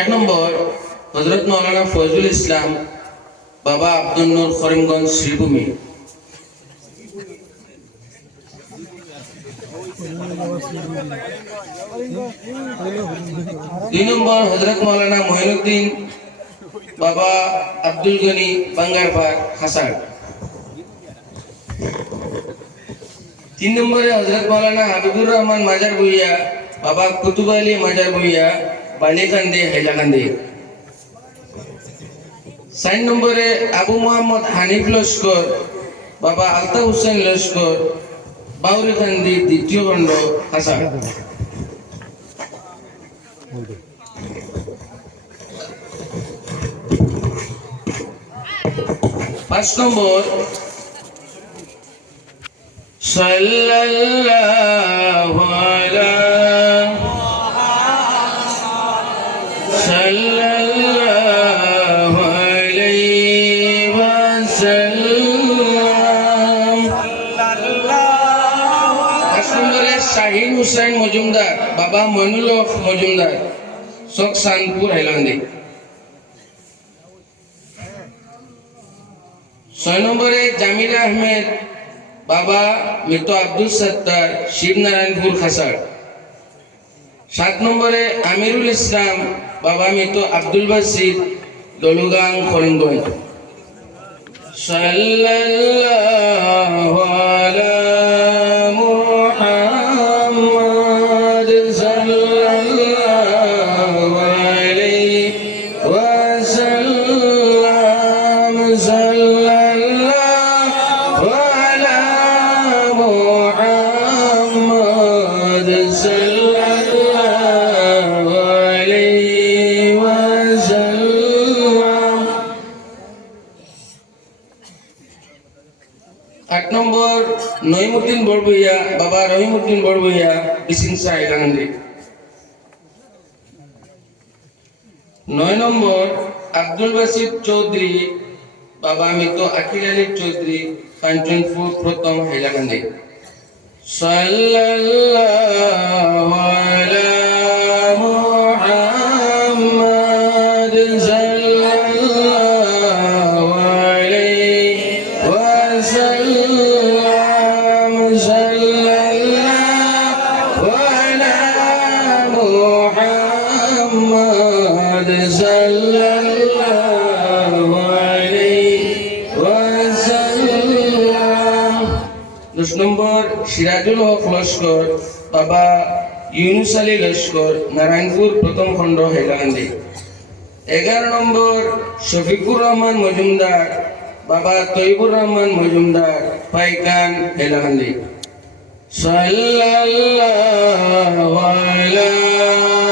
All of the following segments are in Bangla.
এক নম্বর হজরত মৌলানা ফজলুল ইসলাম বাবা আব্দুল নূর করিমগঞ্জ শ্রীভূমি। দুই নম্বর হজরত মৌলানা মহিনুদ্দিন বাবা আব্দুল গনি বাঙ্গারপাড় হাসান। তিন নম্বরে হজরত মৌলানা হাবিবুর রহমান মাজার ভুইয়া বাবা কুতুব আলী মাজার ভুইয়া বালিকান্দি হাইলাকান্দি চার নম্বরে আবু মোহাম্মদ হানিফ লস্কর বাবা আলতাফ হুসেন লস্কর বাউরিকান্দি দ্বিতীয় খণ্ড হাসান পাঁচ নম্বর সাল্লাল্লাহু আলা নম্বরে শাহিন হুসেন মজুমদার, বাবা মইনুল হক মজুমদার, চক চান্দপুর হাইলান্দি ছয় নম্বরে জামির আহমেদ, বাবা মৃত আব্দুল সত্তার, শিবনারায়ণপুর খাসার। সাত নম্বরে আমিরুল ইসলাম, বাবা মৃত আব্দুল বাসির দলুগাং, করিমগঞ্জ। সাল্লাল্লাহু আট নম্বর নইমুদ্দিন বড়বইয়া বাবা রহিমুদ্দিন বড়বইয়া বিসিং সাহেবানন্দী নয় নম্বর, আব্দুল বাসিদ চৌধুরী, বাবা মৃত আকিল আলী চৌধুরী কাঞ্চনপুর প্রথম হাইলাকান্দি সাল্লাল্লাহু আলা দশ নম্বর, সিরাজুল হক লস্কর, বাবা ইউনুস আলী লস্কর, নারায়ণপুর প্রথম খণ্ড হাইলাকান্দি এগারো নম্বর, শফিকুর রহমান মজুমদার, বাবা তৈবুর রহমান মজুমদার, পাইকান আলা সাল্লাল্লাহু আলাইহি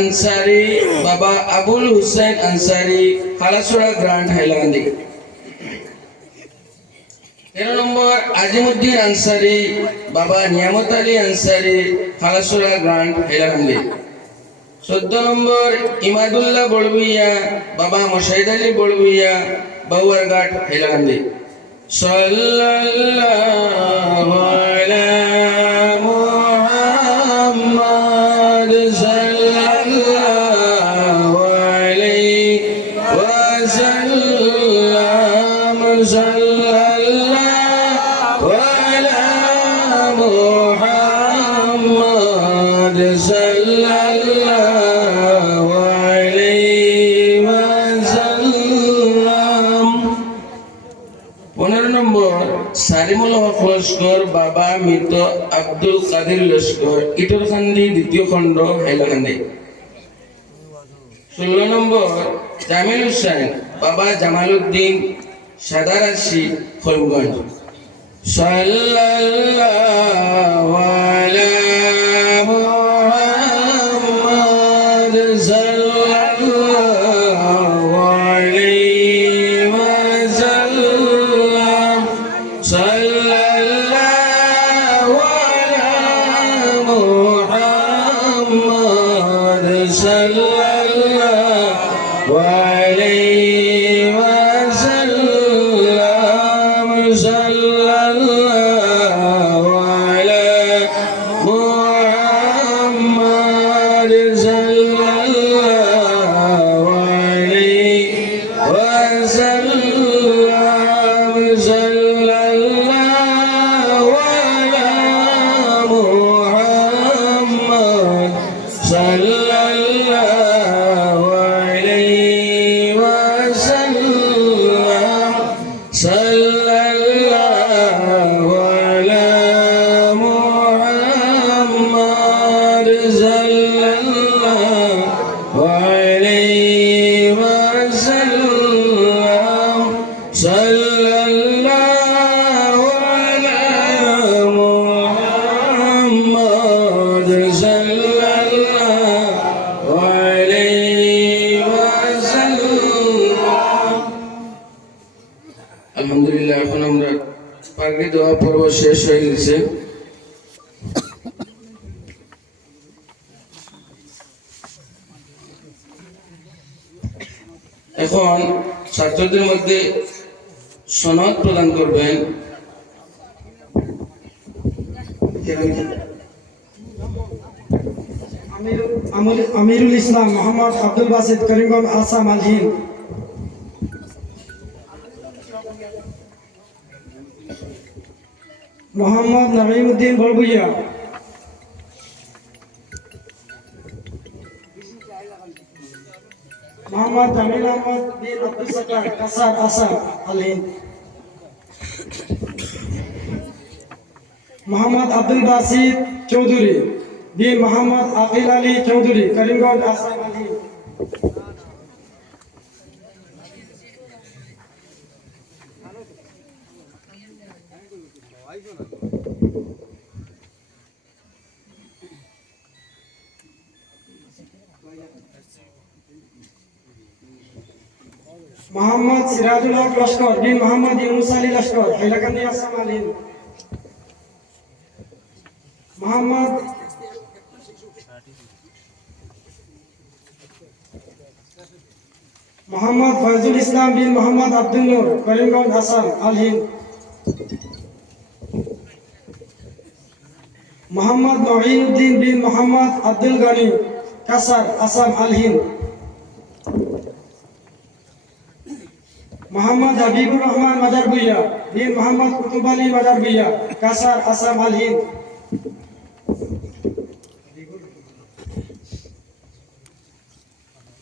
আনসারি বাবা আবুল হুসেন আনসারি হালাসুরা গ্রান্ট হাইলাকান্দি তেরো নম্বর, আজিমুদ্দিন আনসারি, বাবা নিয়ামত আলী আনসারি ফালাসুরা গ্রান্ড হেলাহান্দি চোদ্দ নম্বর, ইমাদুল্লাহ বড়বুইয়া বাবা মোশাহিদ আলী বড়বুইয়া বাউয়ারঘাট হেলাহান্দি সাল্লাল্লাহু আলা নম্বর, সারিমুল হক লস্কর, বাবা মৃত আব্দুল কাদের লস্কর ইটরখান্দি দ্বিতীয় খণ্ড, হাইলাকান্দি। ষোলো নম্বর, জামিল হুসাইন বাবা জামাল উদ্দিন সাদারাশি করিমগঞ্জ। সাল্লাল্লাহু beleza. صلى الله على محمد صلى الله عليه وسلم আলহামদুলিল্লাহ এখন আমরা পাগড়ি দেওয়া পর্ব শেষ হয়ে গেছে এখন ছাত্রদের মধ্যে সনদ প্রদান করবেন। আমিরুল ইসলাম মোহাম্মদ আব্দুল বাসিদ করিমগঞ্জ আসাম আলহিন মোহাম্মদ নঈমুদ্দিন বড়বুইয়া মোহাম্মদ জামিল আহমদ বিন আব্দুল সাত্তার কাসার আসাম আলহিন মোহাম্মদ আব্দুল বাসিদ চৌধুরী বীর মোহাম্মদ আকিল আলী চৌধুরী করিমগঞ্জ আসাম আলী মোহাম্মদ সিরাজুল হক লস্কর বিন মোহাম্মদ ইউনুস আলী লস্কর হাইলাকান্দি আসাম আলী মোহাম্মদ মোহাম্মদ ফয়জুল ইসলাম বিন মোহাম্মদ আব্দুল নূর করিমগঞ্জ আসাম আল হিন্দ মোহাম্মদ মহিউদ্দিন বিন মোহাম্মদ আব্দুল গনি কাসার আসাম আল হিন্দ মোহাম্মদ হাবিবুর রহমান মাজার ভুইয়া বিন মোহাম্মদ কুতুব আলী মাজার ভুইয়া কাসার আসাম আল হিন্দ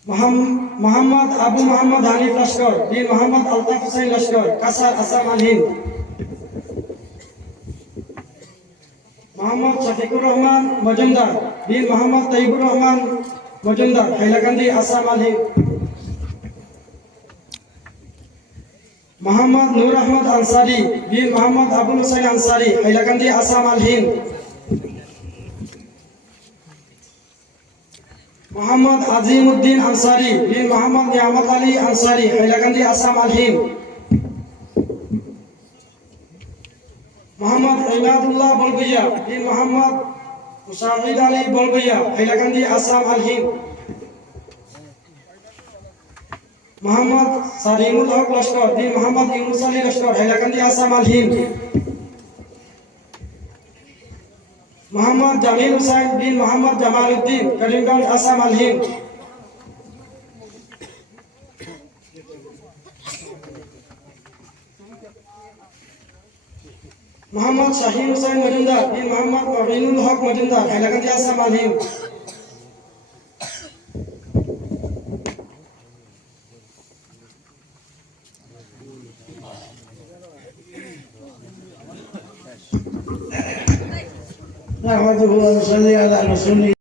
মোহাম- মোহাম্মদ আবু মোহাম্মদ হানিফ লস্কর বিন মোহাম্মদ আলতাফ হুসাইন লস্কর কাসার আসাম আল হিন্দ মোহাম্মদ শফিকুর রহমান মজুমদার বিন মোহাম্মদ তৈবুর রহমান মজুমদার হাইলাকান্দি আসাম আল হিন্দ মোহাম্মদ নূর আহমদ আনসারি বিন মোহাম্মদ আবুল হুসাইন আনসারি হাইলাকান্দি আসাম আল হিন্দ মোহাম্মদ আজিম উদ্দিন আনসারি বিন মোহাম্মদ নিয়ামত আলী আনসারি হাইলাকান্দি আসাম আল হিন্দ মোহাম্মদ ইমাদুল্লাহ বলবইয়া বিন মোহাম্মদ মুসাহিদ আলী বলবইয়া হাইলাকান্দি আসাম আল মোহাম্মদ সালিমুল হক লস্কর বিন মোহাম্মদ ইউনুস আলী লস্কর, হাইলাকান্দি আসাম আল হিন্দ। মোহাম্মদ জামিল হুসাইন বিন মোহাম্মদ জামাল উদ্দিন, করিমগঞ্জ আসাম আল হিন্দ। মোহাম্মদ শাহিন হুসাইন মজুমদার বিন মোহাম্মদ মবিনুল হক মজুমদার, হাইলাকান্দি আসাম আল হিন্দ। نحمده ونصلي على رسوله